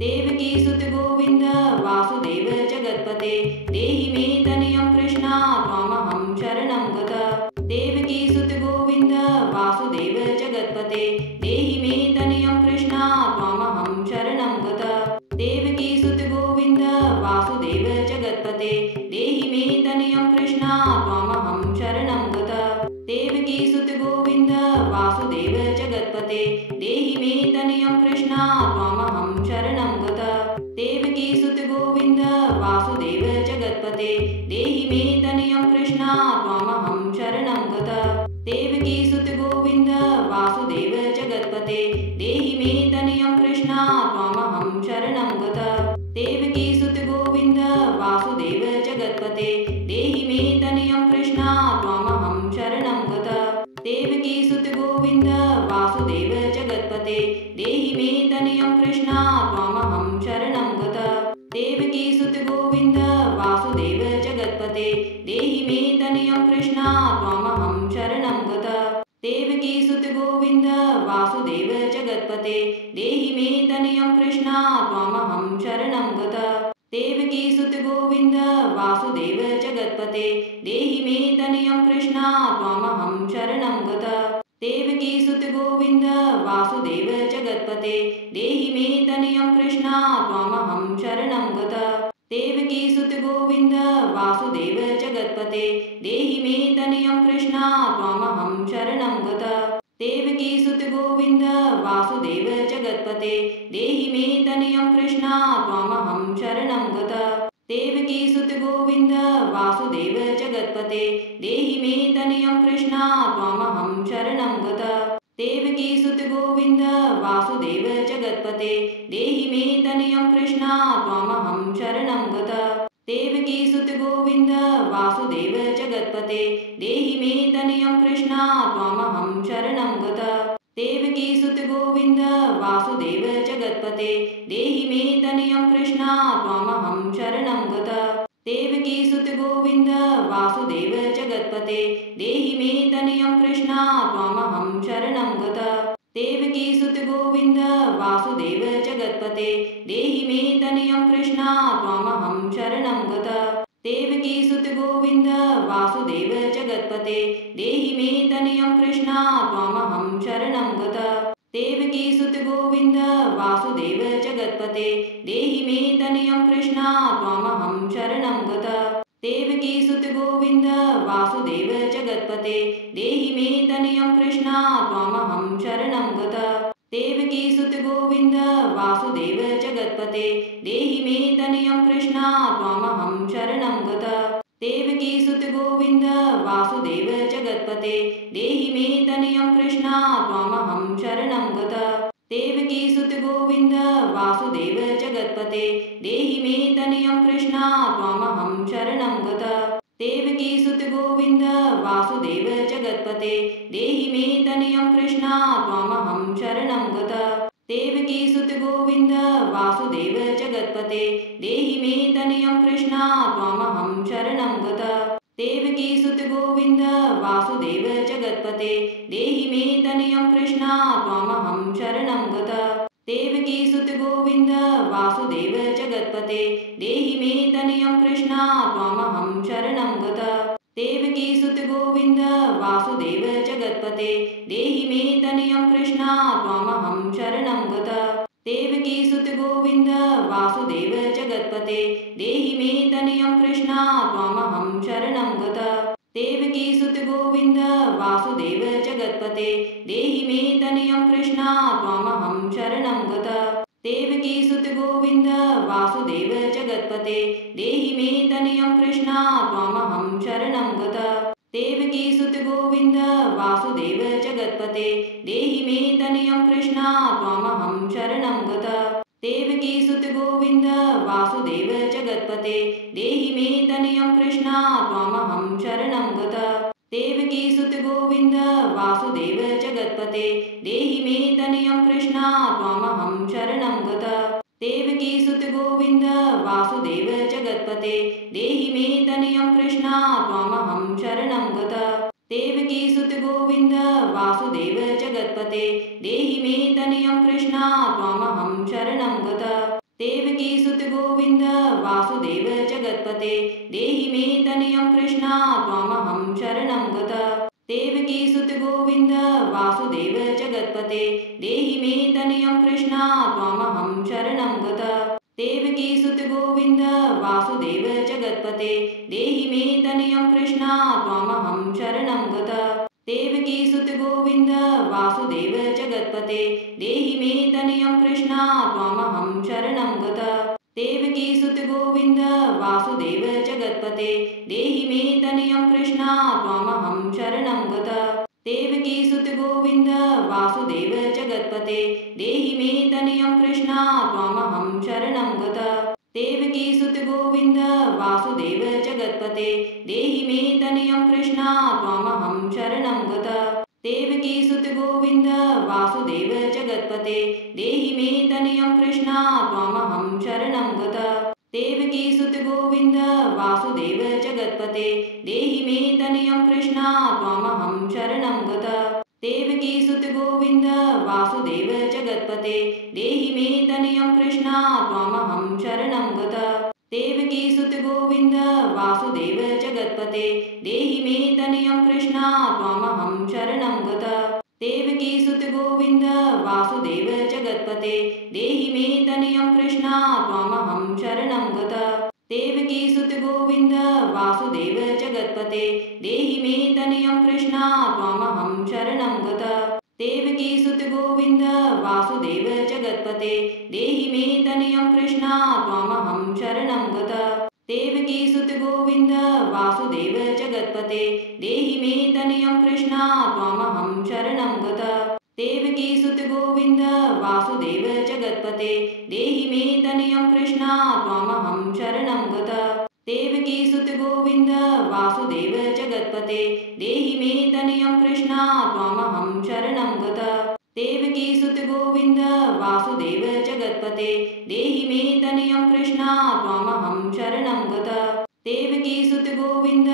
देवकी सुत गोविन्द वासुदेव जगत्पते देहि मे तनयं कृष्णा त्वामहं शरणं गता। देवकी सुत गोविन्द वासुदेव जगत्पते देहि मे तनयं कृष्णा त्वामहं शरणं गता। देवकी सुत गोविन्द वासुदेव जगत्पते देहि मे तनयं कृष्णा त्वामहं शरणं गता। देवकी सुत गोविन्द वासुदेव जगत्पते देहि मे तनयं कृष्णा त्वामहं शरणं गता। देवकी सुत गोविन्द वासुदेव जगत्पते देहि मे तनयं कृष्णा त्वामहं शरणं गता। देवकी सुत गोविन्द वासुदेव जगत्पते देहि मे तनयं कृष्णा त्वामहं शरणं गता। देवकी सुत गोविन्द वासुदेव जगत्पते देहि मे तनयं कृष्णा त्वामहं शरणं गता। देवकी सुत गोविन्द वासुदेव जगत्पते देहि मे तनयं कृष्णा त्वामहं शरणं गता। देवकी सुत गोविन्द वासुदेव जगत्पते देहि मे तनयं कृष्णा त्वामहं शरणं गता। देवकी सुत गोविन्द वासुदेव जगत्पते देहि मे तनयं कृष्णा त्वामहं शरणं गता। देवकी सुत गोविन्द वासुदेव जगत्पते देहि मे तनयं कृष्णा त्वामहं शरणं गता। देवकी सुत गोविन्द वासुदेव जगत्पते देहि मे तनयं कृष्णा त्वामहं शरणं गता। देवकी सुत गोविन्द वासुदेव जगत्पते देहि मे तनयं कृष्णा त्वामहं शरणं गता। देवकी सुत गोविन्द वासुदेव जगत्पते देहि मे तनयं कृष्णा त्वामहं शरणं गता। देवकी सुत गोविन्द वासुदेव जगत्पते देहि मे तनयं कृष्णा त्वामहं शरणं गता। देवकी सुत गोविन्द वासुदेव जगत्पते देहि मे तनयं कृष्णा त्वामहं शरणं गता। देवकी सुत गोविन्द वासुदेव जगत्पते देहि मे तनयं कृष्णा त्वामहं शरणं गता। देवकी सुत गोविन्द वासुदेव जगत्पते देहि मे तनयं कृष्णा त्वामहं शरणं गता। देवकी सुत गोविन्द वासुदेव जगत्पते देहि मे तनयं कृष्णा त्वामहं शरणं गता। देवकी सुत गोविन्द वासुदेव जगत्पते देहि मे तनयं कृष्णा त्वामहं शरणं गता। देवकी सुत गोविन्द वासुदेव जगत्पते देहि मे तनयं कृष्णा त्वामहं शरणं गता। देवकी सुत गोविन्द वासुदेव जगत्पते देहि मे तनयं कृष्णा त्वामहं शरणं गता। देवकी सुत गोविन्द वासुदेव जगत्पते देहि मे तनयं कृष्णा त्वामहं शरणं गता। देवकी सुत गोविन्द वासुदेव जगत्पते देहि मे तनयं कृष्णा त्वामहं शरणं गता। देवकी सुत गोविन्द वासुदेव जगत्पते देहि मे तनयं कृष्णा त्वामहं शरणं गता। देवकी सुत गोविन्द वासुदेव जगत्पते देहि मे तनयं कृष्णा त्वामहं शरणं गता। देवकी सुत गोविन्द वासुदेव जगत्पते देहि मे तनयं कृष्णा त्वामहं शरणं गता। देवकी सुत गोविन्द वासुदेव जगत्पते देहि मे तनयं कृष्णा त्वामहं शरणं गता। देवकी सुत गोविन्द वासुदेव जगत्पते देहि मे तनयं कृष्णा त्वामहं शरणं गता। देवकी सुत गोविन्द वासुदेव जगत्पते देहि मे तनयं कृष्णा त्वामहं शरणं गता। देवकी सुत गोविन्द वासुदेव जगत्पते देहि मे तनयं कृष्णा त्वामहं शरणं गता। देवकी सुत गोविन्द वासुदेव जगत्पते देहि मे तनयं कृष्णा त्वामहं शरणं गता। देवकी सुत गोविन्द वासुदेव जगत्पते देहि मे तनयं कृष्णा त्वामहं शरणं गता। देवकी सुत गोविन्द वासुदेव जगत्पते देहि मे तनयं कृष्णा त्वामहं शरणं गता। देवकी सुत गोविन्द वासुदेव जगत्पते देहि मे तनयं कृष्णा त्वामहं शरणं गता। देवकी सुत गोविन्द वासुदेव जगत्पते देहि मे तनयं कृष्णा त्वामहं शरणं गता। देवकी सुत गोविन्द वासुदेव जगत्पते देहि मे तनयं कृष्णा त्वामहं शरणं गता। देवकी सुत गोविन्द वासुदेव जगत्पते देहि मे तनयं कृष्णा त्वामहं शरणं गता। देवकी सुत गोविन्द वासुदेव जगत्पते देहि मे तनयं कृष्णा त्वामहं शरणं गता। देवकी सुत गोविन्द वासुदेव जगत्पते देहि मे तनयं कृष्ण त्वामहं शरणं गतः। देवकी सुत गोविन्द वासुदेव जगत्पते देहि मे तनयं कृष्ण त्वामहं शरणं गतः। देवकी सुत गोविन्द वासुदेव जगत्पते देहि मे तनयं कृष्ण त्वामहं शरणं गतः। देवकी सुत गोविन्द वासुदेव जगत्पते देहि मे तनयं कृष्ण त्वामहं शरणं गतः। देवकी सुत गोविन्द वासुदेव जगत्पते देहि मे तनयं कृष्ण त्वामहं शरणं गतः। देवकी सुत गोविन्द वासुदेव जगत्पते देहि मे तनयं कृष्ण त्वामहं शरणं गतः। देवकी सुत गोविन्द वासुदेव जगत्पते देहि मे तनयं कृष्ण त्वामहं शरणं गतः। देवकी सुत गोविन्द वासुदेव जगत्पते देहि मे तनयं कृष्ण त्वामहं शरणं गतः। देवकी सुत गोविन्द वासुदेव जगत्पते देहि मे तनयं कृष्ण त्वामहं शरणं गतः। देवकी सुत गोविन्द वासुदेव जगत्पते देहि मे तनयं कृष्ण त्वामहं शरणं गतः। देवकी सुत गोविन्द वासुदेव जगत्पते देहि मे तनयं कृष्ण त्वामहं शरणं गतः। देवकी सुत गोविन्द वासुदेव जगत्पते देहि मे तनयं कृष्ण त्वामहं शरणं गतः। देवकी सुत गोविन्द वासुदेव जगत्पते देहि मे तनयं कृष्ण त्वामहं शरणं गतः। देवकी सुत गोविन्द वासुदेव जगत्पते देहि मे तनयं कृष्ण त्वामहं शरणं गतः। देवकी सुत गोविन्द वासुदेव जगत्पते देहि मे तनयं कृष्ण त्वामहं शरणं गतः। देवकी सुत गोविन्द वासुदेव जगत्पते देहि मे तनयं कृष्ण त्वामहं शरणं गतः। देवकी सुत गोविन्द वासुदेव जगत्पते देहि मे तनयं कृष्ण त्वामहं शरणं गतः। देवकी सुत गोविन्द वासुदेव जगत्पते देहि मे तनयं कृष्ण त्वामहं शरणं गतः। देवकी सुत गोविन्द वासुदेव जगत्पते देहि मे तनयं कृष्ण त्वामहं शरणं गतः। देवकी सुत गोविन्द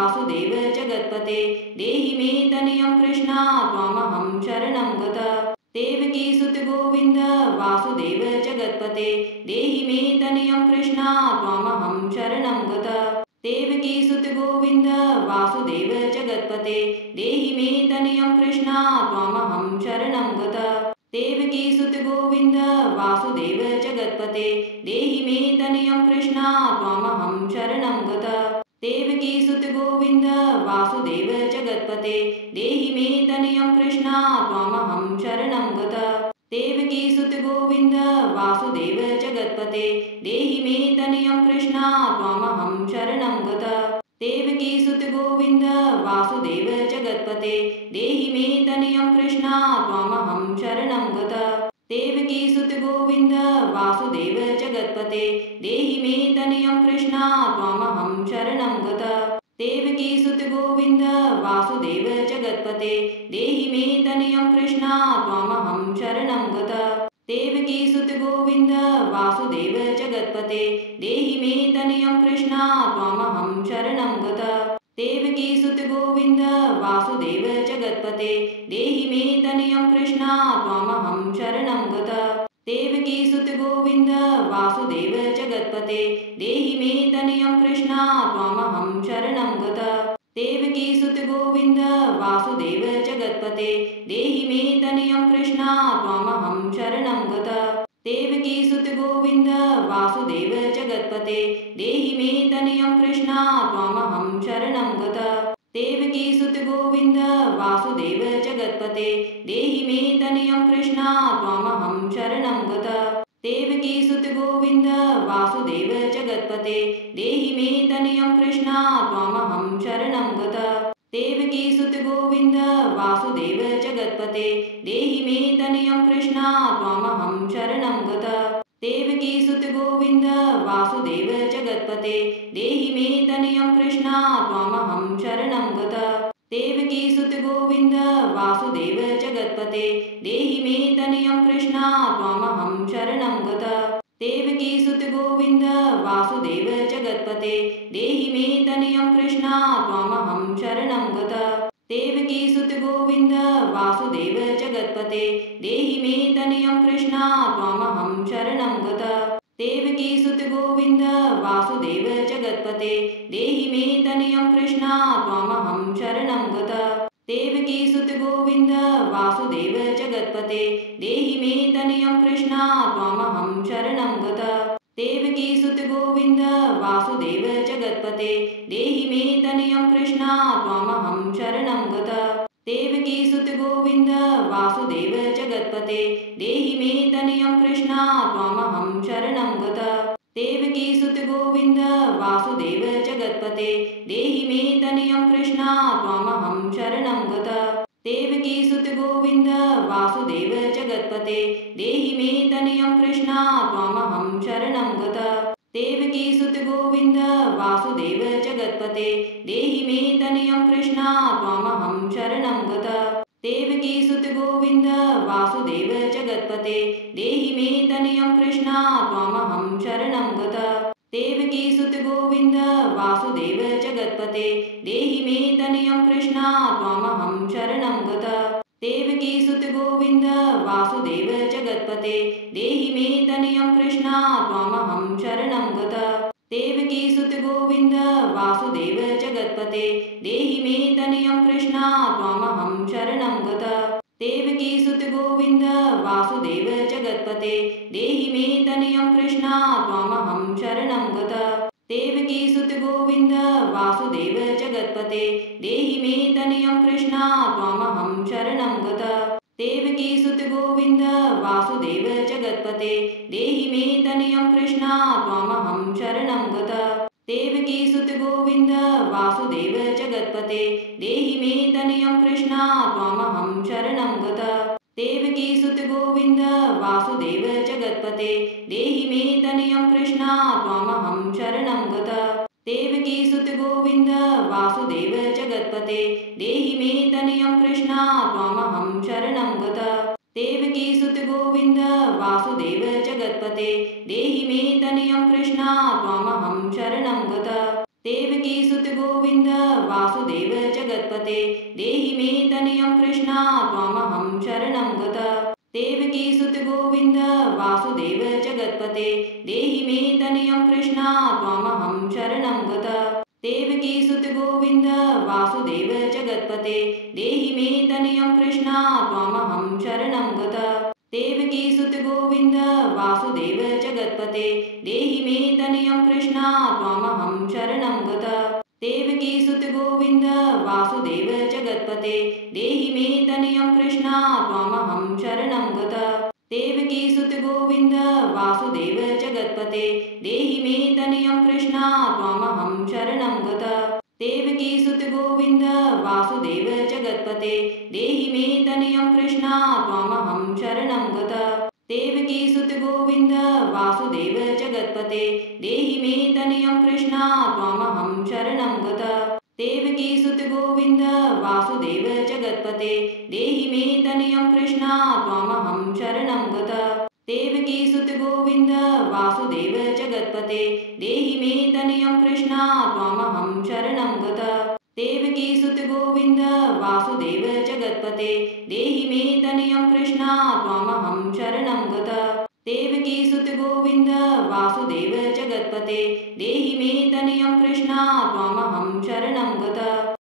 वासुदेव जगत्पते देहि मे तनयं कृष्ण त्वामहं शरणं गतः। देवकी सुत गोविन्द वासुदेव जगत्पते देहि मे तनयं कृष्ण त्वामहं शरणं गतः। देवकी सुत गोविन्द वासुदेव जगत्पते देहि मे तनयं कृष्ण त्वामहं शरणं गतः। देवकी सुत गोविन्द वासुदेव जगत्पते देहि मे तनयं कृष्ण त्वामहं शरणं गतः। देवकी सुत गोविन्द वासुदेव जगत्पते देहि मे तनयं कृष्ण त्वामहं शरणं गतः। देवकी सुत गोविन्द वासुदेव जगत्पते देहि मे तनयं कृष्ण त्वामहं शरणं गतः। देवकी सुत गोविन्द वासुदेव जगत्पते देहि मे तनयं कृष्ण त्वामहं शरणं गतः। देवकी सुत गोविन्द वासुदेव जगत्पते देहि मे तनयं कृष्ण त्वामहं शरणं गतः। देवकी सुत गोविन्द वासुदेव जगत्पते देहि मे तनयं कृष्ण त्वामहं शरणं गतः। देवकी सुत गोविन्द वासुदेव जगत्पते देहि मे तनयं कृष्ण त्वामहं शरणं गतः। देवकी सुत गोविन्द वासुदेव जगत्पते देहि मे तनयं कृष्ण त्वामहं शरणं गतः। देवकी सुत गोविन्द वासुदेव जगत्पते देहि मे तनयं कृष्ण त्वामहं शरणं गतः। देवकी सुत गोविन्द वासुदेव जगत्पते देहि मे तनयं कृष्ण त्वामहं शरणं गतः। देवकी सुत गोविन्द वासुदेव जगत्पते देहि मे तनयं कृष्ण त्वामहं शरणं गतः। देवकी सुत गोविन्द वासुदेव जगत्पते देहि मे तनयं कृष्ण त्वामहं शरणं गतः। देवकी सुत गोविन्द वासुदेव जगत्पते देहि मे तनयं कृष्ण त्वामहं शरणं गतः। देवकी सुत गोविन्द वासुदेव जगत्पते देहि मे तनयं कृष्ण त्वामहं शरणं गतः। देवकी सुत गोविन्द वासुदेव जगत्पते देहि मे तनयं कृष्ण त्वामहं शरणं गतः। देवकी सुत गोविन्द वासुदेव जगत्पते देहि मे तनयं कृष्ण त्वामहं शरणं गतः। देवकी सुत गोविन्द वासुदेव जगत्पते देहि मे तनयं कृष्ण त्वामहं शरणं गतः। देवकी सुत गोविन्द वासुदेव जगत्पते देहि मे तनयं कृष्ण त्वामहं शरणं गतः। देवकी सुत गोविन्द वासुदेव जगत्पते देहि मे तनयं कृष्ण त्वामहं शरणं गतः। देवकी सुत गोविन्द वासुदेव जगत्पते देहि मे तनयं कृष्ण त्वामहं शरणं गतः। देवकी सुत गोविन्द वासुदेव जगत्पते देहि मे तनयं कृष्ण त्वामहं शरणं गतः। देवकी सुत गोविन्द वासुदेव जगत्पते देहि मे तनयं कृष्ण त्वामहं शरणं गतः। देवकी सुत गोविन्द वासुदेव जगत्पते देहि मे तनयं कृष्ण त्वामहं शरणं गतः। देवकी सुत गोविन्द वासुदेव जगत्पते देहि मे तनयं कृष्ण त्वामहं शरणं गतः। देवकी सुत गोविन्द वासुदेव जगत्पते देहि मे तनयं कृष्ण त्वामहं शरणं गतः। देवकी सुत गोविन्द वासुदेव जगत्पते देहि मे तनयं कृष्ण त्वामहं शरणं गतः। देवकी सुत गोविन्द वासुदेव जगत्पते देहि मे तनयं कृष्ण त्वामहं शरणं गतः। देवकी सुत गोविन्द वासुदेव जगत्पते देहि मे तनयं कृष्ण त्वामहं शरणं गतः। देवकी सुत गोविन्द वासुदेव जगत्पते देहि मे तनयं कृष्ण त्वामहं शरणं गतः। देवकी सुत गोविन्द वासुदेव जगत्पते देहि मे तनयं कृष्ण त्वामहं शरणं गतः। देवकी सुत गोविन्द वासुदेव जगत्पते देहि मे तनयं कृष्ण त्वामहं शरणं गतः। देवकी सुत गोविन्द वासुदेव जगत्पते देहि मे तनयं कृष्ण त्वामहं शरणं गतः। देवकी सुत गोविन्द वासुदेव जगत्पते देहि मे तनयं कृष्ण त्वामहं शरणं गतः। देवकी सुत गोविन्द वासुदेव जगत्पते देहि मे तनयं कृष्ण त्वामहं शरणं गतः। देवकी सुत गोविन्द वासुदेव जगत्पते देहि मे तनयं कृष्ण त्वामहं शरणं गतः। देवकी सुत गोविन्द वासुदेव जगत्पते देहि मे तनयं कृष्ण त्वामहं शरणं गतः। देवकी सुत गोविन्द वासुदेव जगत्पते देहि मे तनयं कृष्ण त्वामहं शरणं गतः। देवकी सुत गोविन्द वासुदेव जगत्पते देहि मे तनयं कृष्ण त्वामहं शरणं गतः। देवकी सुत गोविन्द वासुदेव जगत्पते देहि मे तनयं कृष्ण त्वामहं शरणं गतः। देवकी सुत गोविन्द वासुदेव जगत्पते देहि मे तनयं कृष्ण त्वामहं शरणं गतः। देवकी सुत गोविन्द वासुदेव जगत्पते देहि मे तनयं कृष्ण त्वामहं शरणं गतः। देवकी सुत गोविन्द वासुदेव जगत्पते देहि मे तनयं कृष्ण त्वामहं शरणं गतः। देवकी सुत गोविन्द वासुदेव जगत्पते देहि मे तनयं कृष्ण त्वामहं शरणं गतः। देवकी सुत गोविन्द वासुदेव जगत्पते देहि मे तनयं कृष्ण त्वामहं शरणं गतः। देवकी सुत गोविन्द वासुदेव जगत्पते देहि मे तनयं कृष्ण त्वामहं शरणं गतः। देवकी सुत गोविन्द वासुदेव जगत्पते देहि मे तनयं कृष्ण त्वामहं शरणं गतः। देवकी सुत गोविन्द वासुदेव जगत्पते देहि मे तनयं कृष्ण त्वामहं शरणं गतः।